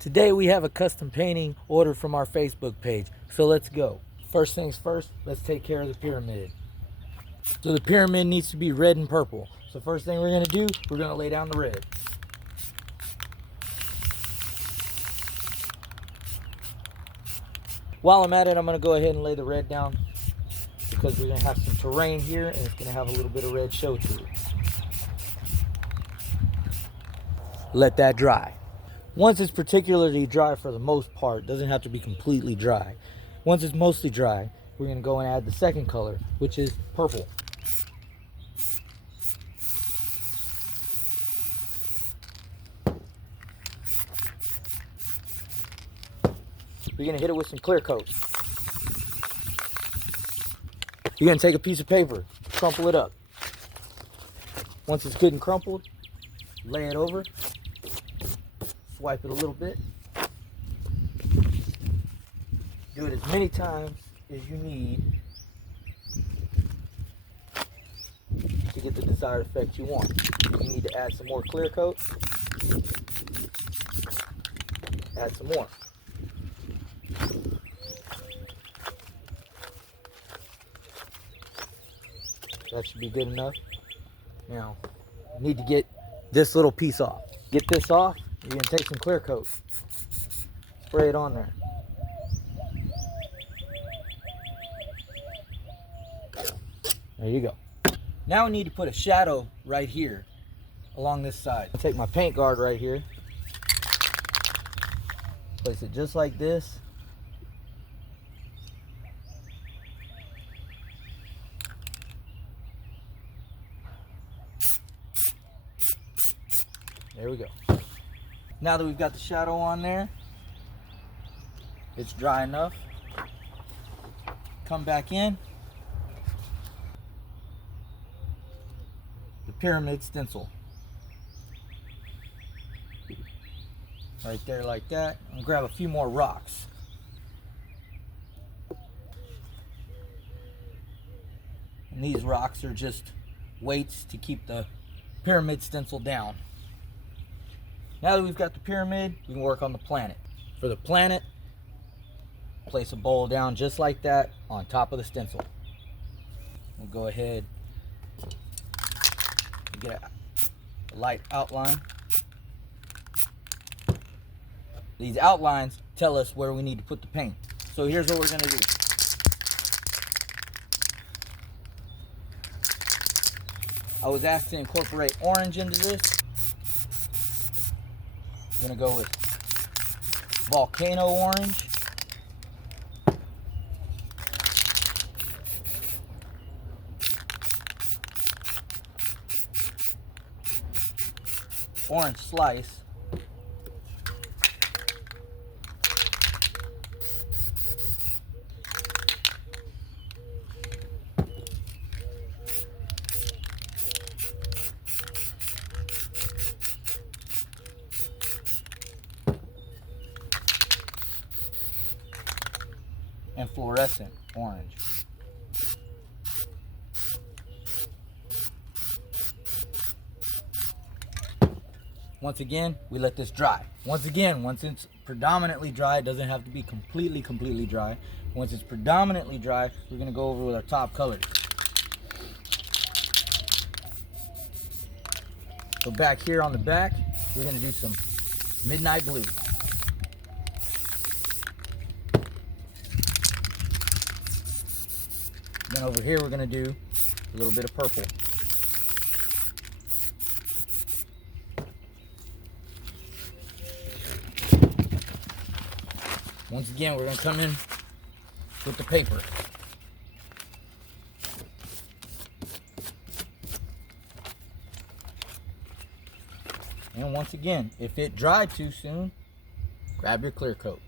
Today we have a custom painting order from our Facebook page, so let's go. First things first, let's take care of the pyramid. So the pyramid needs to be red and purple. So first thing we're going to do, we're going to lay down the red. While I'm at it, I'm going to go ahead and lay the red down because we're going to have some terrain here and it's going to have a little bit of red show to it. Let that dry. Once it's particularly dry for the most part, doesn't have to be completely dry. Once it's mostly dry, we're going to go and add the second color, which is purple. We're going to hit it with some clear coat. You're going to take a piece of paper, crumple it up. Once it's good and crumpled, lay it over, swipe it a little bit. Do it as many times as you need to get the desired effect you want. You need to add some more clear coat. Add some more. That should be good enough. Now, you need to get this little piece off. Get this off, you're going to take some clear coat. Spray it on there. There you go. Now we need to put a shadow right here along this side. I'll take my paint guard right here. Place it just like this. There we go. Now that we've got the shadow on there, it's dry enough. Come back in. The pyramid stencil. Right there like that. I'll grab a few more rocks. And these rocks are just weights to keep the pyramid stencil down. Now that we've got the pyramid, we can work on the planet. For the planet, place a bowl down just like that on top of the stencil. We'll go ahead and get a light outline. These outlines tell us where we need to put the paint. So here's what we're going to do. I was asked to incorporate orange into this. I'm going to go with volcano orange. Orange slice. And fluorescent orange. Once again, we let this dry. Once again, once it's predominantly dry, it doesn't have to be completely dry. Once it's predominantly dry, we're going to go over with our top colors. So back here on the back, we're going to do some midnight blue. Then over here, we're going to do a little bit of purple. Once again, we're going to come in with the paper. And once again, if it dried too soon, grab your clear coat.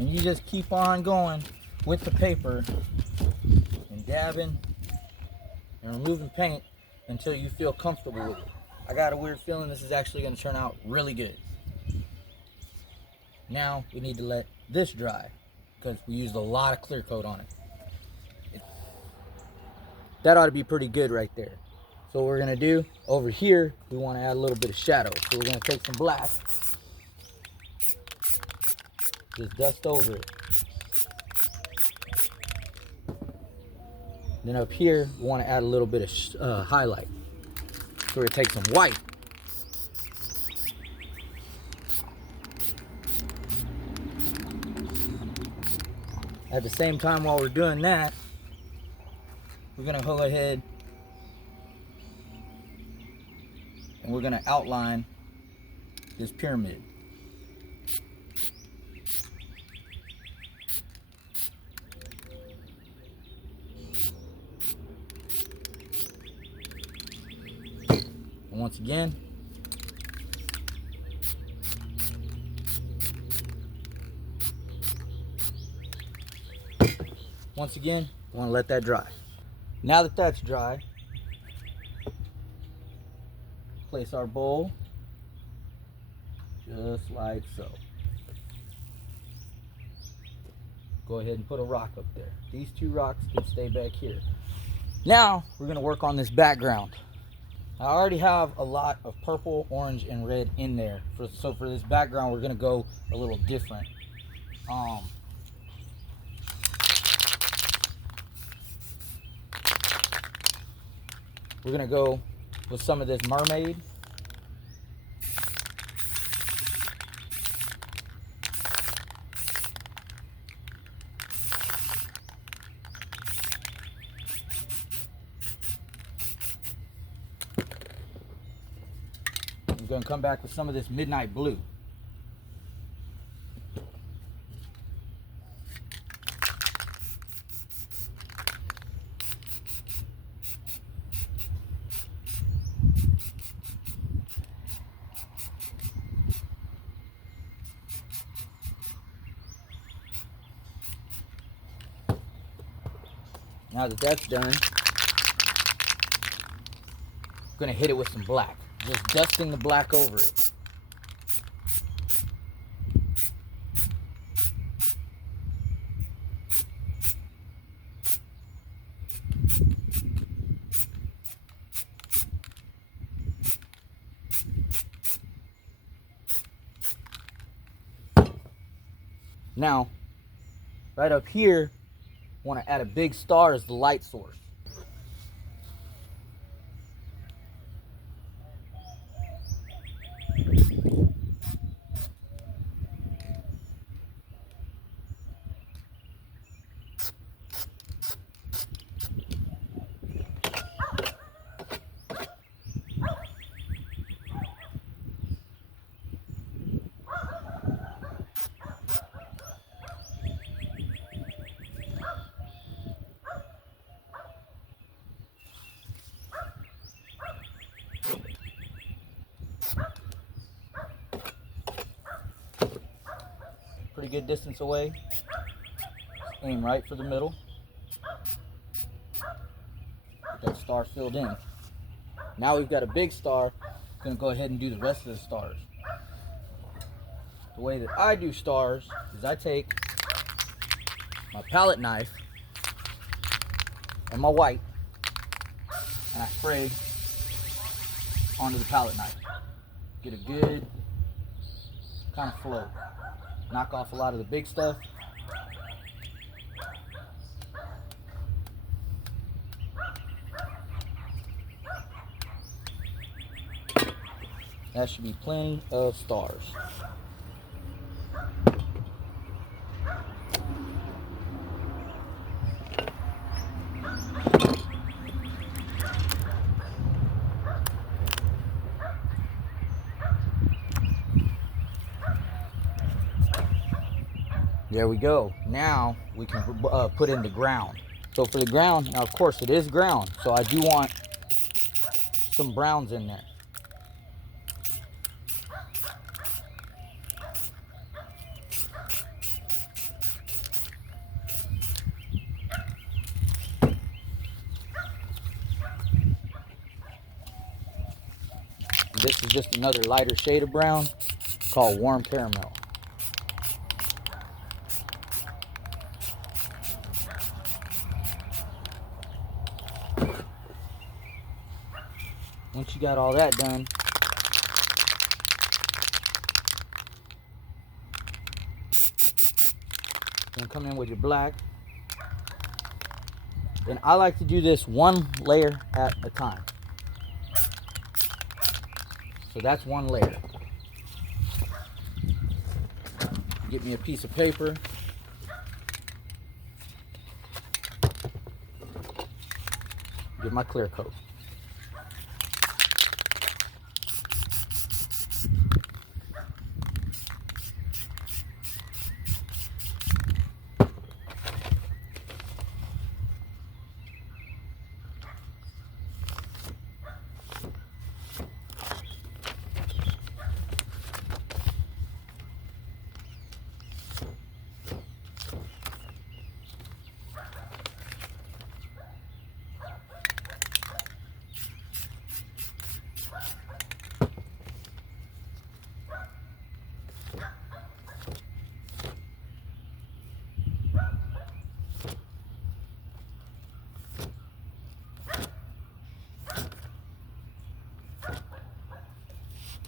And you just keep on going with the paper and dabbing and removing paint until you feel comfortable with it. I got a weird feeling this is actually going to turn out really good. Now we need to let this dry because we used a lot of clear coat on it. That ought to be pretty good right there. So what we're going to do over here, we want to add a little bit of shadow. So we're going to take some black, just dust over it. Then up here, we want to add a little bit of highlight. So we're going to take some white. At the same time, while we're doing that, we're going to go ahead and we're going to outline this pyramid. And once again, we want to let that dry. Now that that's dry, place our bowl just like so. Go ahead and put a rock up there. These two rocks can stay back here. Now we're going to work on this background. I already have a lot of purple, orange, and red in there. So for this background, we're going to go a little different. We're going to go with some of this mermaid. I'm going to come back with some of this midnight blue. Now that that's done, I'm going to hit it with some black. Just dusting the black over it. Now, right up here, I want to add a big star as the light source. Pretty good distance away. Aim right for the middle. Get that star filled in. Now we've got a big star. I'm going to go ahead and do the rest of the stars. The way that I do stars is I take my palette knife and my white and I spray onto the palette knife. Get a good kind of flow. Knock off a lot of the big stuff. That should be plenty of stars. There we go. Now we can put in the ground. So for the ground, now of course it is ground, so I do want some browns in there. This is just another lighter shade of brown called warm caramel. Once you got all that done, then come in with your black. Then I like to do this one layer at a time. So that's one layer. Get me a piece of paper. Get my clear coat.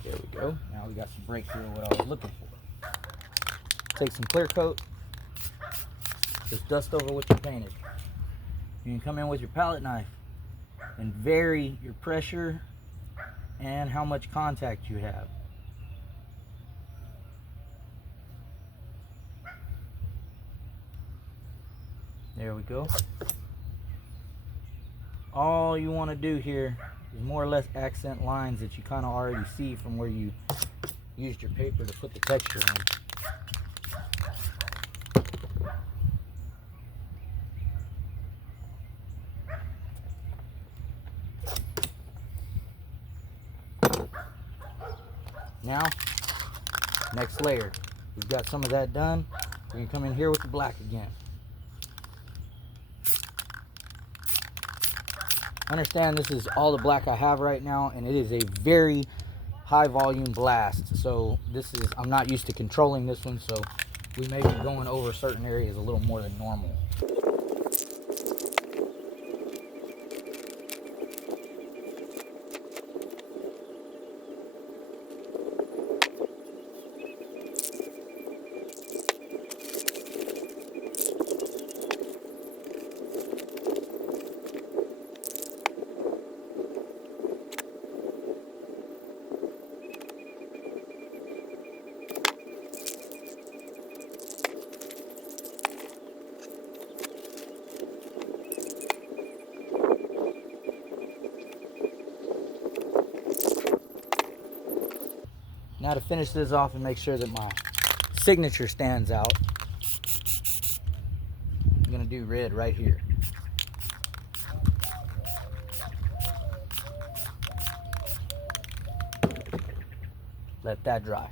There we go. Now we got some breakthrough of what I was looking for. Take some clear coat. Just dust over what you painted. You can come in with your palette knife and vary your pressure and how much contact you have. There we go. All you want to do here is more or less accent lines that you kind of already see from where you used your paper to put the texture in. Now, next layer. We've got some of that done. We're going to come in here with the black again. Understand this is all the black I have right now, and it is a very high volume blast. So this is, I'm not used to controlling this one, so we may be going over certain areas a little more than normal. Now to finish this off and make sure that my signature stands out, I'm going to do red right here. Let that dry.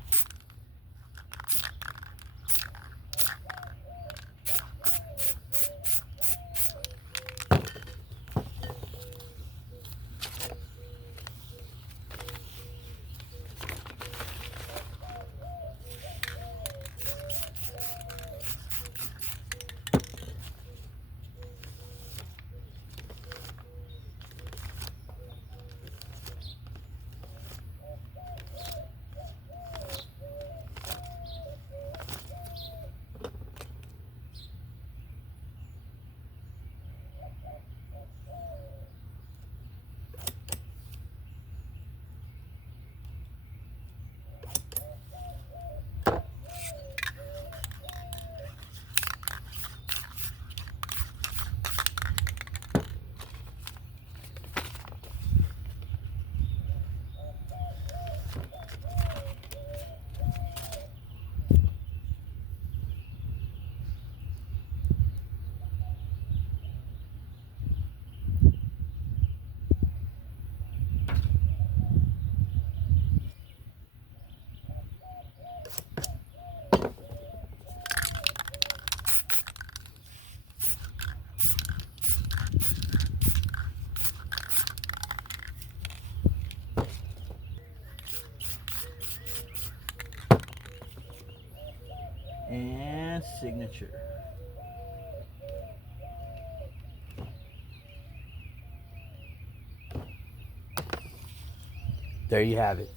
signature. There you have it.